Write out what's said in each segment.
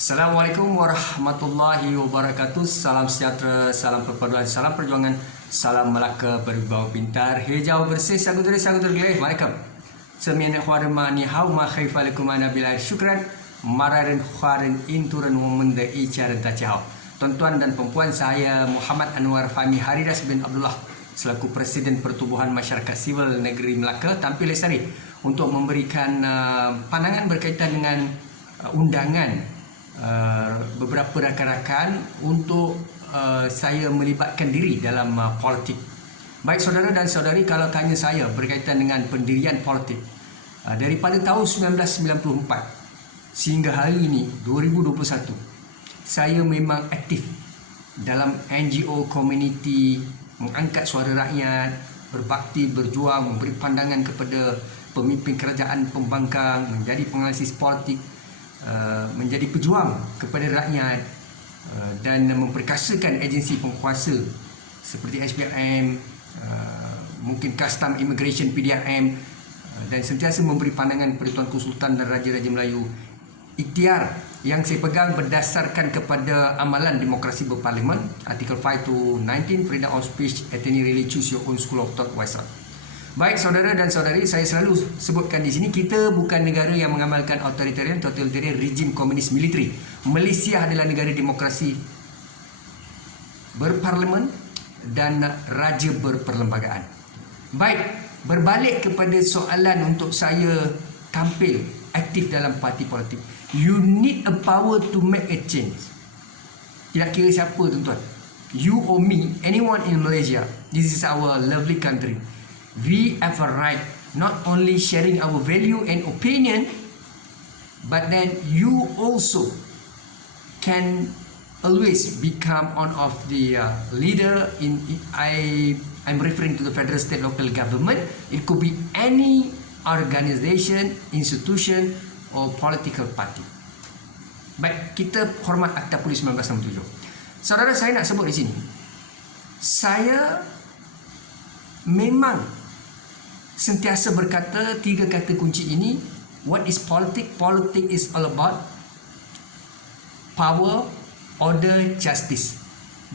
Assalamualaikum warahmatullahi wabarakatuh. Salam sejahtera, salam perpaduan, salam perjuangan, salam Melaka berwibawa pintar, hijau bersih, saguduri geleh. Waalaikum. Semien khwarma ni hau ma khaifa lakum ana bila syukran mararin khwarin inturan wamenda icaran tacihau. Tuan-tuan dan perempuan, saya Muhammad Anwar Fahmi Haridas bin Abdullah selaku Presiden Pertubuhan Masyarakat Sivil Negeri Melaka tampil lestari untuk memberikan pandangan berkaitan dengan undangan beberapa rakan-rakan untuk saya melibatkan diri dalam politik. Baik saudara dan saudari, kalau tanya saya berkaitan dengan pendirian politik daripada tahun 1994 sehingga hari ini 2021, saya memang aktif dalam NGO komuniti, mengangkat suara rakyat, berbakti, berjuang, memberi pandangan kepada pemimpin kerajaan pembangkang, menjadi penganalisis politik, menjadi pejuang kepada rakyat dan memperkasakan agensi penguasa seperti SPRM, mungkin Custom Immigration PDRM, dan sentiasa memberi pandangan kepada Tuanku Sultan dan Raja-Raja Melayu. Ikhtiar yang saya pegang berdasarkan kepada amalan demokrasi berparlimen, Artikel 5 to 19, Freedom of Speech, at any really choose your own school of thought wisely. Baik saudara dan saudari, saya selalu sebutkan di sini, kita bukan negara yang mengamalkan totalitarian rejim komunis militeri. Malaysia adalah negara demokrasi berparlimen dan raja berperlembagaan. Baik, berbalik kepada soalan untuk saya tampil aktif dalam parti politik. You need a power to make a change. Tidak kira siapa tuan-tuan, you or me, anyone in Malaysia, this is our lovely country. We have a right not only sharing our value and opinion, but then you also can always become one of the leader in I'm referring to the federal, state, local government. It could be any organization, institution or political party. Baik, kita hormat Akta Polis 1967. Saudara, saya nak sebut di sini, saya memang sentiasa berkata tiga kata kunci ini. What is politics? Politics is all about power, order, justice.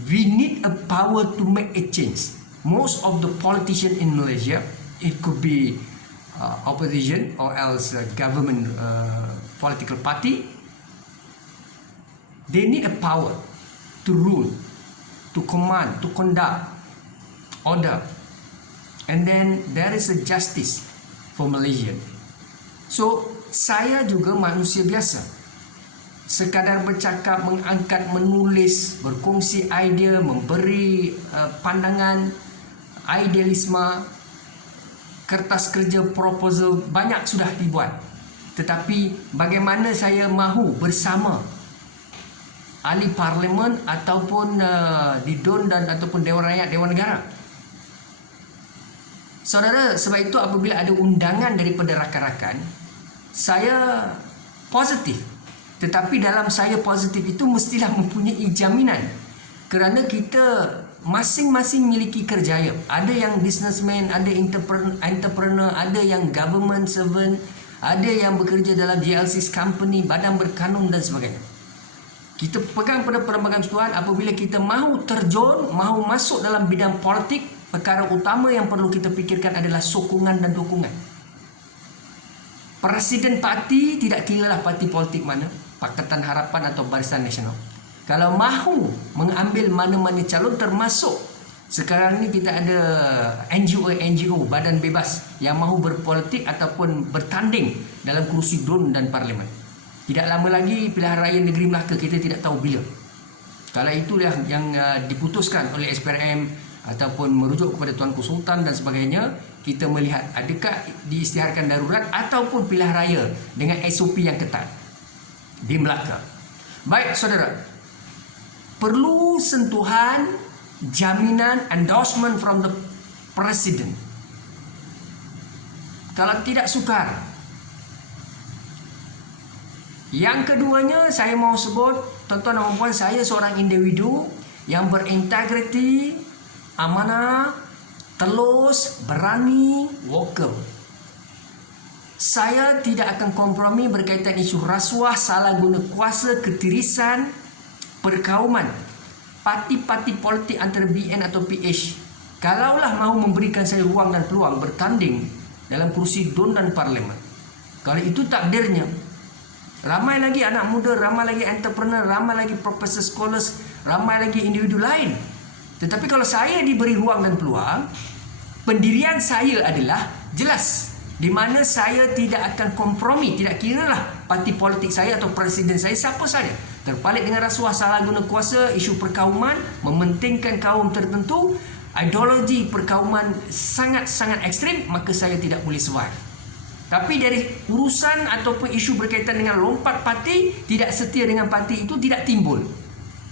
We need a power to make a change. Most of the politicians in Malaysia, it could be opposition or else government political party, they need a power to rule, to command, to conduct order. And then there is a justice for Malaysian. So saya juga manusia biasa, sekadar bercakap, mengangkat, menulis, berkongsi idea, memberi pandangan, idealisme, kertas kerja, proposal banyak sudah dibuat. Tetapi bagaimana saya mahu bersama ahli parlimen ataupun di DUN dan ataupun Dewan Rakyat, Dewan Negara. Saudara, sebab itu apabila ada undangan daripada rakan-rakan, saya positif. Tetapi dalam saya positif itu mestilah mempunyai jaminan. Kerana kita masing-masing memiliki kerjaya. Ada yang businessman, ada entrepreneur, ada yang government servant, ada yang bekerja dalam GLC company, badan berkanun dan sebagainya. Kita pegang pada perlembagaan persekutuan, apabila kita mahu terjun, mahu masuk dalam bidang politik, perkara utama yang perlu kita fikirkan adalah sokongan dan dukungan. Presiden parti, tidak kiralah parti politik mana, Pakatan Harapan atau Barisan Nasional, kalau mahu mengambil mana-mana calon, termasuk sekarang ni kita ada NGO, badan bebas yang mahu berpolitik ataupun bertanding dalam kursi DUN dan Parlimen. Tidak lama lagi pilihan raya negeri Melaka, kita tidak tahu bila. Kalau itulah yang diputuskan oleh SPRM ataupun merujuk kepada Tuanku Sultan dan sebagainya, kita melihat adakah diisytiharkan darurat ataupun pilihan raya dengan SOP yang ketat di Melaka. Baik saudara, perlu sentuhan, jaminan, endorsement from the President. Kalau tidak, sukar. Yang keduanya, saya mau sebut, tuan-tuan dan puan, saya seorang individu yang berintegriti, amanah, telus, berani, vokal. Saya tidak akan kompromi berkaitan isu rasuah, salah guna kuasa, ketirisan, perkauman parti-parti politik antara BN atau PH. Kalaulah mahu memberikan saya ruang dan peluang bertanding dalam kursi DUN dan Parlimen, kalau itu takdirnya, ramai lagi anak muda, ramai lagi entrepreneur, ramai lagi profesor scholars, ramai lagi individu lain. Tetapi kalau saya diberi ruang dan peluang, pendirian saya adalah jelas, di mana saya tidak akan kompromi, tidak kiralah parti politik saya atau presiden saya siapa saja terpalit dengan rasuah, salah guna kuasa, isu perkauman, mementingkan kaum tertentu, ideologi perkauman sangat-sangat ekstrim, maka saya tidak boleh survive. Tapi dari urusan ataupun isu berkaitan dengan lompat parti, tidak setia dengan parti itu tidak timbul.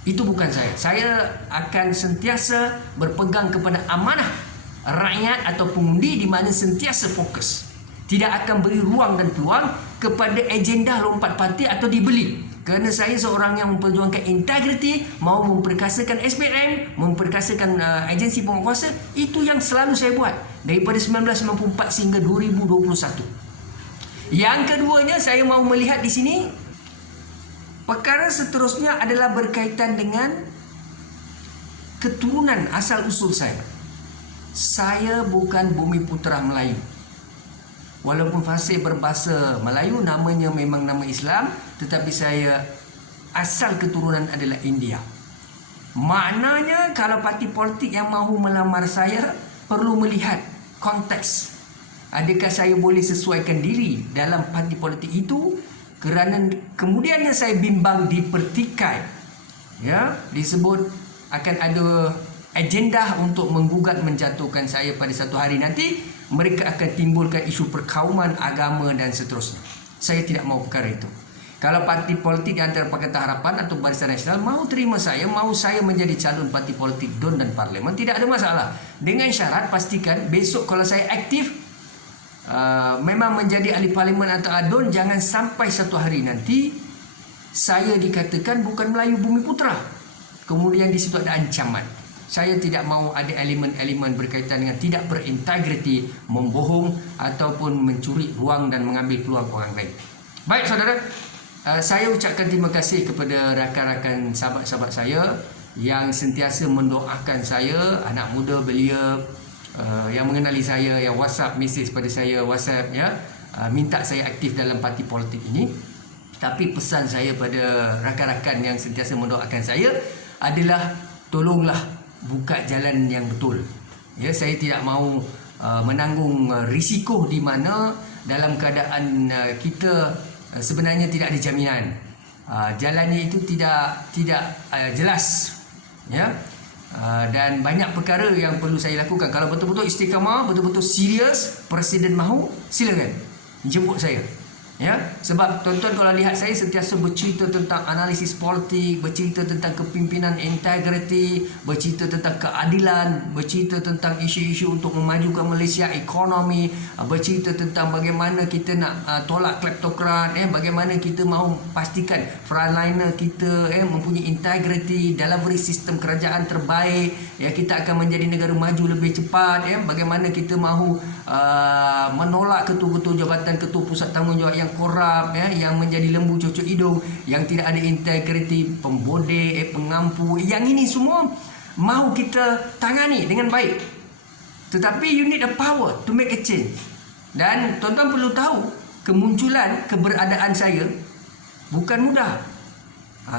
Itu bukan saya. Saya akan sentiasa berpegang kepada amanah rakyat atau pengundi, di mana sentiasa fokus. Tidak akan beri ruang dan peluang kepada agenda lompat parti atau dibeli. Kerana saya seorang yang memperjuangkan integriti, mau memperkasakan SPM, memperkasakan agensi penguasa. Itu yang selalu saya buat daripada 1994 sehingga 2021. Yang keduanya, saya mahu melihat di sini, perkara seterusnya adalah berkaitan dengan keturunan asal usul saya. Saya bukan bumi putera Melayu. Walaupun fasih berbahasa Melayu, namanya memang nama Islam, tetapi saya asal keturunan adalah India. Maknanya kalau parti politik yang mahu melamar saya perlu melihat konteks. Adakah saya boleh sesuaikan diri dalam parti politik itu? Kerana kemudiannya saya bimbang dipertikai, ya, disebut akan ada agenda untuk menggugat menjatuhkan saya pada satu hari nanti. Mereka akan timbulkan isu perkauman, agama dan seterusnya. Saya tidak mahu perkara itu. Kalau parti politik antara Pakatan Harapan atau Barisan Nasional mahu terima saya, mahu saya menjadi calon parti politik DUN dan Parlimen, tidak ada masalah. Dengan syarat pastikan besok kalau saya aktif memang menjadi ahli parlimen atau DUN, jangan sampai satu hari nanti saya dikatakan bukan Melayu bumi putera, kemudian di situ ada ancaman. Saya tidak mahu ada elemen-elemen berkaitan dengan tidak berintegriti, membohong ataupun mencuri ruang dan mengambil peluang orang lain. Baik saudara, saya ucapkan terima kasih kepada rakan-rakan sahabat-sahabat saya yang sentiasa mendoakan saya, anak muda belia yang mengenali saya, yang WhatsApp message pada saya, WhatsApp, ya, minta saya aktif dalam parti politik ini. Tapi pesan saya pada rakan-rakan yang sentiasa mendoakan saya adalah tolonglah buka jalan yang betul. Ya, saya tidak mahu menanggung risiko di mana dalam keadaan kita sebenarnya tidak ada jaminan. Jalannya itu tidak jelas, ya. Dan banyak perkara yang perlu saya lakukan. Kalau betul-betul istiqamah, betul-betul serius, presiden mahu, silakan jemput saya. Ya, sebab tuan-tuan kalau lihat saya sentiasa bercerita tentang analisis politik, bercerita tentang kepimpinan integriti, bercerita tentang keadilan, bercerita tentang isu-isu untuk memajukan Malaysia ekonomi, bercerita tentang bagaimana kita nak tolak kleptokrat, bagaimana kita mahu pastikan frontliner kita mempunyai integriti, delivery sistem kerajaan terbaik, ya, kita akan menjadi negara maju lebih cepat, bagaimana kita mahu menolak ketua-ketua jabatan, ketua pusat tanggungjawab yang korup, yang menjadi lembu cucuk hidung, yang tidak ada integriti, pembodeh, pengampu. Yang ini semua mahu kita tangani dengan baik. Tetapi you need a power to make a change. Dan tuan-tuan perlu tahu, kemunculan keberadaan saya bukan mudah.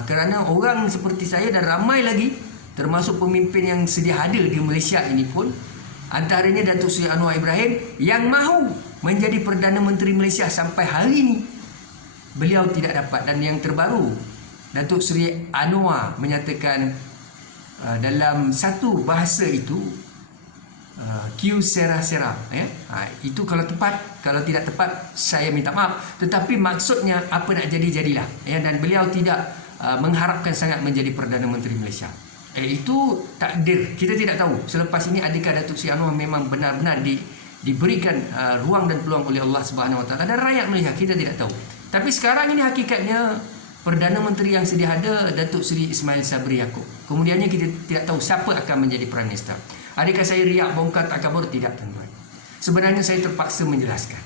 Kerana orang seperti saya dan ramai lagi, termasuk pemimpin yang sedia hadir di Malaysia ini pun, antaranya Datuk Seri Anwar Ibrahim yang mahu menjadi Perdana Menteri Malaysia sampai hari ini, beliau tidak dapat. Dan yang terbaru, Datuk Seri Anwar menyatakan dalam satu bahasa itu, Q sera-sera, itu kalau tepat, kalau tidak tepat saya minta maaf, tetapi maksudnya apa nak jadi jadilah, dan beliau tidak mengharapkan sangat menjadi Perdana Menteri Malaysia. Itu takdir, kita tidak tahu selepas ini adakah Datuk Seri Anwar memang benar-benar diberikan ruang dan peluang oleh Allah Subhanahu Wa Taala, dan rakyat Malaysia kita tidak tahu. Tapi sekarang ini hakikatnya Perdana Menteri yang sedia ada Datuk Seri Ismail Sabri Yaakob. Kemudiannya kita tidak tahu siapa akan menjadi Prime Minister. Adakah saya riak, bongkar, takabur? Tidak, tuan-tuan. Sebenarnya saya terpaksa menjelaskan.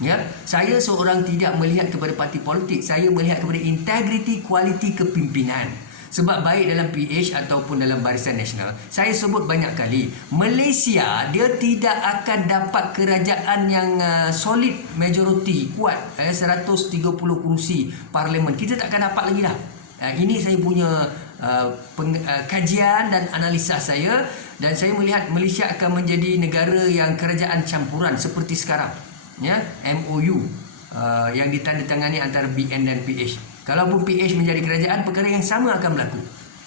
Ya, saya seorang tidak melihat kepada parti politik, saya melihat kepada integriti kualiti kepimpinan. Sebab baik dalam PH ataupun dalam Barisan Nasional, saya sebut banyak kali, Malaysia dia tidak akan dapat kerajaan yang solid majoriti kuat, 130 kerusi parlimen. Kita tak akan dapat lagi dah. Ini saya punya kajian dan analisa saya, dan saya melihat Malaysia akan menjadi negara yang kerajaan campuran seperti sekarang. Ya, MOU yang ditandatangani antara BN dan PH. Kalaupun PH menjadi kerajaan, perkara yang sama akan berlaku.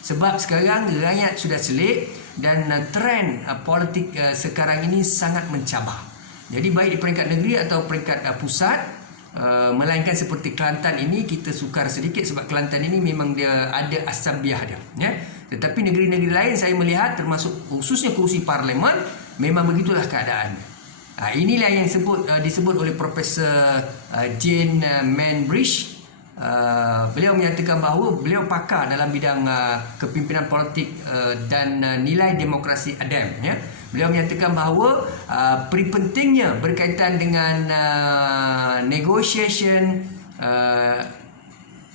Sebab sekarang rakyat sudah selit dan trend politik sekarang ini sangat mencabar. Jadi baik di peringkat negeri atau peringkat pusat, melainkan seperti Kelantan ini kita sukar sedikit sebab Kelantan ini memang dia ada asabiah dia. Ya. Tetapi negeri-negeri lain saya melihat, termasuk khususnya kursi parlimen, memang begitulah keadaan. Inilah yang disebut oleh Profesor Jane Manbridge. Beliau menyatakan bahawa beliau pakar dalam bidang kepimpinan politik dan nilai demokrasi Adam. Ya. Beliau menyatakan bahawa peri pentingnya berkaitan dengan negotiation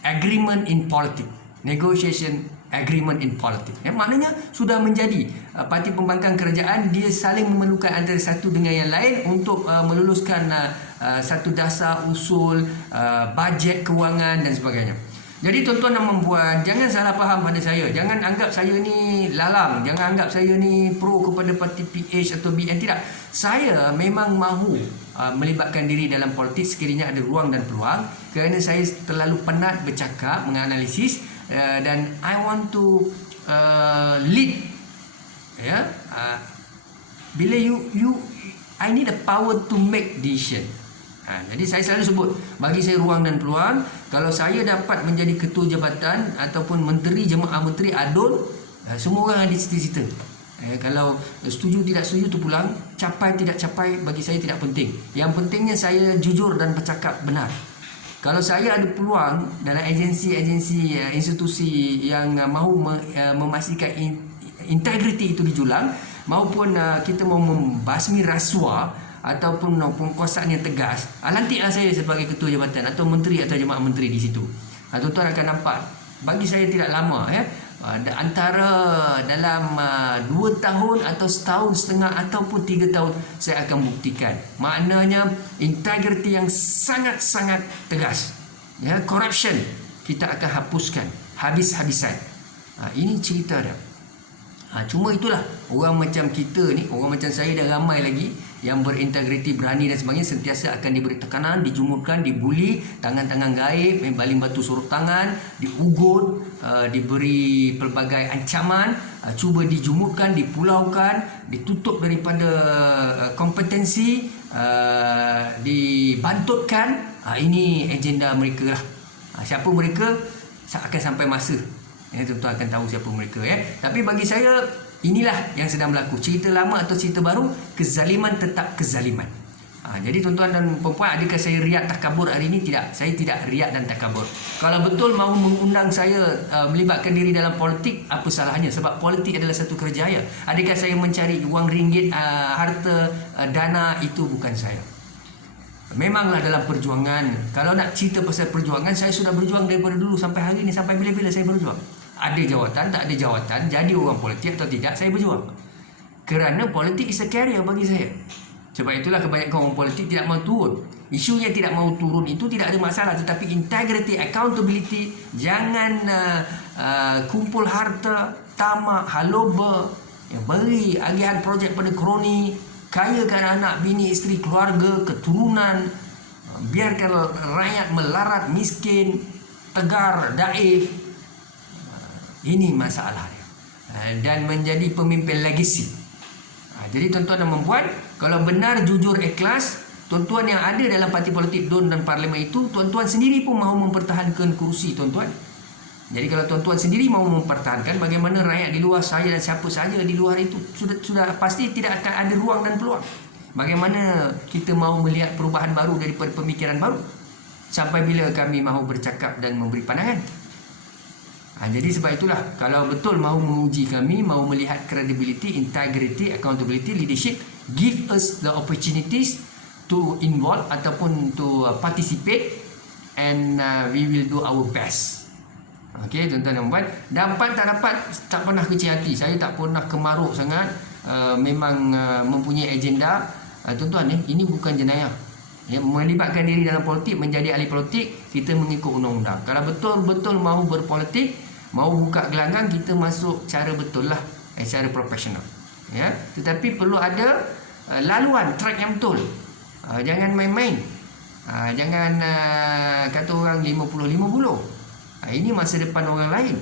agreement in politics. Negotiation agreement in politics. Maknanya sudah menjadi parti pembangkang kerajaan, dia saling memerlukan antara satu dengan yang lain untuk meluluskan satu dasar usul bajet kewangan dan sebagainya. Jadi tuan-tuan dan puan, jangan salah faham pada saya. Jangan anggap saya ni lalang, jangan anggap saya ni pro kepada parti PH atau BN. Tidak. Saya memang mahu melibatkan diri dalam politik sekiranya ada ruang dan peluang, kerana saya terlalu penat bercakap, menganalisis, dan I want to lead. Ya, bila I need the power to make decision. Jadi saya selalu sebut, bagi saya ruang dan peluang. Kalau saya dapat menjadi ketua jabatan ataupun menteri, jemaah menteri ADUN, semua orang ada cita-cita. Kalau setuju tidak setuju tu pulang, capai tidak capai bagi saya tidak penting. Yang pentingnya saya jujur dan bercakap benar. Kalau saya ada peluang dalam agensi-agensi institusi yang mahu memastikan integriti itu dijulang, maupun kita mahu membasmi rasuah ataupun penguasaan yang tegas, lantiklah saya sebagai ketua jabatan atau menteri atau jemaah menteri di situ. Tuan-tuan akan nampak, bagi saya tidak lama, antara dalam 2 tahun atau setahun setengah ataupun 3 tahun saya akan buktikan. Maknanya integriti yang sangat-sangat tegas. Ya, corruption kita akan hapuskan habis-habisan. Ini cerita dia. Cuma itulah, orang macam kita ni, orang macam saya dan ramai lagi yang berintegriti, berani dan sebagainya, sentiasa akan diberi tekanan, dijumurkan, dibuli, tangan-tangan gaib, baling batu suruh tangan, diugut, diberi pelbagai ancaman, cuba dijumurkan, dipulaukan, ditutup daripada kompetensi, dibantutkan. Ini agenda mereka lah. Siapa mereka akan sampai masa. Tuan-tuan akan tahu siapa mereka. Tapi bagi saya, inilah yang sedang berlaku. Cerita lama atau cerita baru, kezaliman tetap kezaliman. Jadi tuan-tuan dan puan-puan, adakah saya riak takabur hari ini? Tidak, saya tidak riak dan takabur. Kalau betul mahu mengundang saya melibatkan diri dalam politik, apa salahnya? Sebab politik adalah satu kerjaya. Adakah saya mencari wang ringgit, harta, dana? Itu bukan saya. Memanglah dalam perjuangan, kalau nak cerita pasal perjuangan, saya sudah berjuang daripada dulu sampai hari ini. Sampai bila-bila saya berjuang. Ada jawatan, tak ada jawatan, jadi orang politik atau tidak, saya berjuang. Kerana politik is a career bagi saya. Sebab itulah kebanyakan orang politik tidak mahu turun. Isu yang tidak mahu turun itu tidak ada masalah. Tetapi integrity, accountability, jangan kumpul harta, tamak, haloba, beri agihan projek pada kroni, kayakan anak, bini, isteri, keluarga, keturunan, biarkan rakyat melarat, miskin, tegar, daif. Ini masalah dia. Dan menjadi pemimpin legasi. Jadi tuan-tuan dan puan, kalau benar, jujur, ikhlas, tuan-tuan yang ada dalam parti politik DUN dan parlimen itu, tuan-tuan sendiri pun mahu mempertahankan kerusi tuan-tuan. Jadi kalau tuan-tuan sendiri mahu mempertahankan, bagaimana rakyat di luar, saya dan siapa saja di luar itu, sudah pasti tidak akan ada ruang dan peluang. Bagaimana kita mahu melihat perubahan baru daripada pemikiran baru? Sampai bila kami mahu bercakap dan memberi pandangan? Jadi sebab itulah, kalau betul mahu menguji kami, mahu melihat credibility, integrity, accountability, leadership, give us the opportunities to involve ataupun to participate, and we will do our best. Okey, tuan-tuan dan puan, dapat tak dapat tak pernah kecil hati. Saya tak pernah kemaruk sangat. Memang mempunyai agenda. Tuan-tuan, ini bukan jenayah. Melibatkan diri dalam politik, menjadi ahli politik, kita mengikut undang-undang. Kalau betul-betul mahu berpolitik, mahu buka gelanggang, kita masuk cara betul lah, cara profesional. Ya, tetapi perlu ada laluan, track yang betul. Jangan main-main. Jangan kata orang 50-50. Ini masa depan orang lain.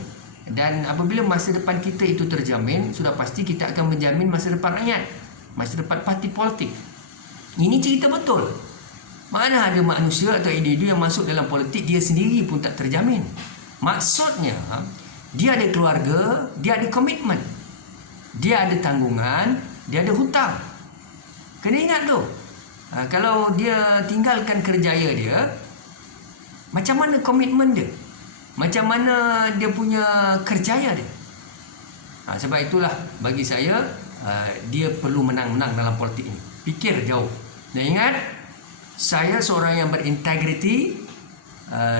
Dan apabila masa depan kita itu terjamin, sudah pasti kita akan menjamin masa depan rakyat, masa depan parti politik. Ini cerita betul. Mana ada manusia atau individu yang masuk dalam politik, dia sendiri pun tak terjamin. Maksudnya, dia ada keluarga, dia ada komitmen, dia ada tanggungan, dia ada hutang. Kena ingat tu. Kalau dia tinggalkan kerjaya dia, macam mana komitmen dia? Macam mana dia punya kerjaya dia? Sebab itulah bagi saya, dia perlu menang-menang dalam politik ini. Fikir jauh. Dan ingat, saya seorang yang berintegriti.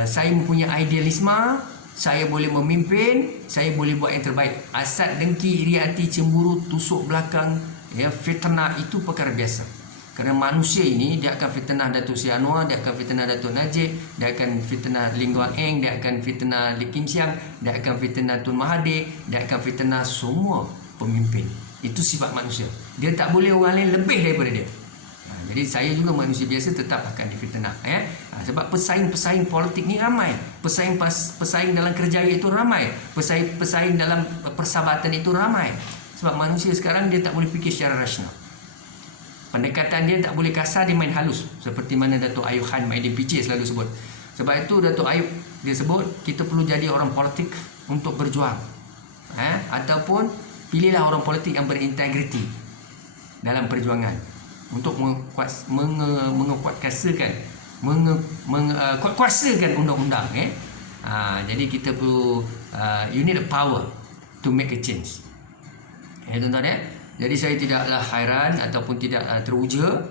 Saya mempunyai idealisme. Saya boleh memimpin. Saya boleh buat yang terbaik. Hasad, dengki, iri hati, cemburu, tusuk belakang, fitnah, itu perkara biasa. Kerana manusia ini, dia akan fitnah Datuk Seri Anwar, dia akan fitnah Datuk Najib, dia akan fitnah Lim Guang Eng, dia akan fitnah Lee Kim Siang, dia akan fitnah Tun Mahathir, dia akan fitnah semua pemimpin. Itu sifat manusia. Dia tak boleh orang lain lebih daripada dia. Jadi saya juga manusia biasa tetap akan difitnah. Sebab pesaing-pesaing politik ni ramai. Pesaing dalam kerjaya itu ramai. Pesaing dalam persahabatan itu ramai. Sebab manusia sekarang dia tak boleh fikir secara rasional. Pendekatan dia tak boleh kasar, dia main halus. Seperti mana Datuk Ayub Khan Maidin PC selalu sebut. Sebab itu Datuk Ayub dia sebut, kita perlu jadi orang politik untuk berjuang. Ataupun pilihlah orang politik yang berintegriti dalam perjuangan untuk kuasakan undang-undang. Jadi kita perlu you need the power to make a change. Tuan-tuan. Jadi saya tidaklah hairan ataupun tidak teruja.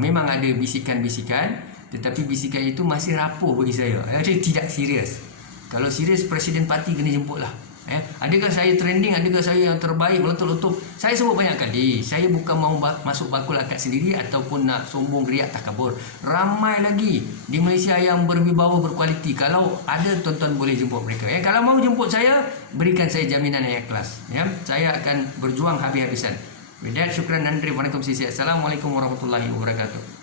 Memang ada bisikan-bisikan, tetapi bisikan itu masih rapuh bagi saya. Dia tidak serius. Kalau serius, Presiden Parti kena jemputlah. Adakah saya trending, adakah saya yang terbaik, meletup-letup? Saya sebut banyak kali, saya bukan mahu masuk bakul akad sendiri ataupun nak sombong, riak, takabur. Ramai lagi di Malaysia yang berwibawa, berkualiti. Kalau ada, tuan-tuan boleh jemput mereka. Kalau mahu jemput saya, berikan saya jaminan yang ikhlas. Saya akan berjuang habis-habisan. With that, syukran, nandri, waalaikumsalam. Assalamualaikum warahmatullahi wabarakatuh.